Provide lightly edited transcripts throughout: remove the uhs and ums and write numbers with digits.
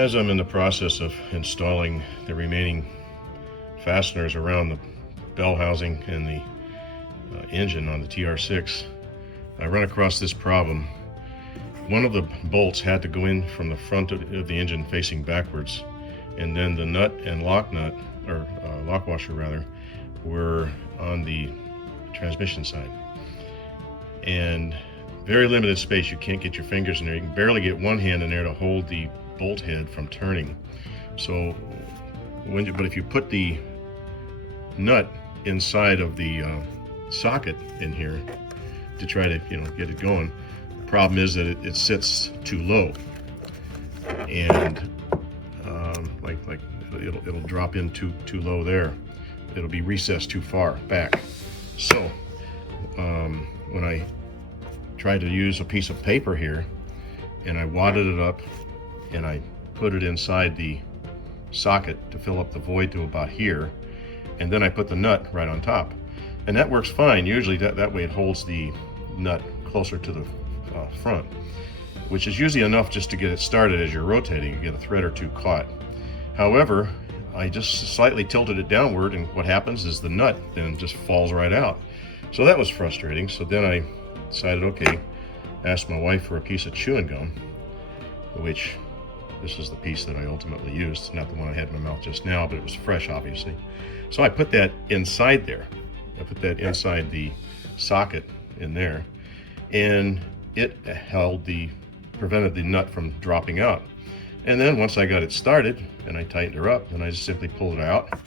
As I'm in the process of installing the remaining fasteners around the bell housing and the engine on the TR6, I run across this problem. One of the bolts had to go in from the front of the engine facing backwards, and then the nut and lock nut, or lock washer rather, were on the transmission side. And very limited space, you can't get your fingers in there. You can barely get one hand in there to hold the bolt head from turning. So but if you put the nut inside of the socket in here to try to get it going, the problem is that it sits too low, and like it'll drop in too low there. It'll be recessed too far back. So when I tried to use a piece of paper here, and I wadded it up and I put it inside the socket to fill up the void to about here, and then I put the nut right on top, and that works fine. Usually that way it holds the nut closer to the front, which is usually enough just to get it started. As you're rotating, you get a thread or two caught. However, I just slightly tilted it downward, and what happens is the nut then just falls right out. So that was frustrating. So then I decided, okay, asked my wife for a piece of chewing gum, which this is the piece that I ultimately used, not the one I had in my mouth just now, but it was fresh, obviously. So I put that inside there. I put that inside the socket in there, and it prevented the nut from dropping out. And then once I got it started and I tightened her up, then I just simply pulled it out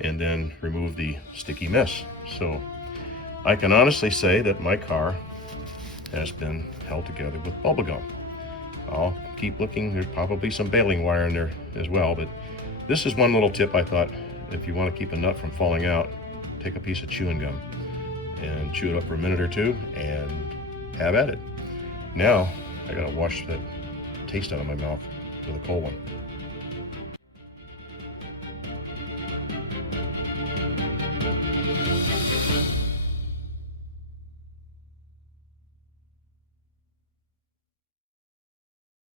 and then removed the sticky mess. So I can honestly say that my car has been held together with bubblegum. I'll keep looking. There's probably some baling wire in there as well, but this is one little tip I thought. If you want to keep a nut from falling out, take a piece of chewing gum and chew it up for a minute or two and have at it. Now I gotta wash that taste out of my mouth with a cold one.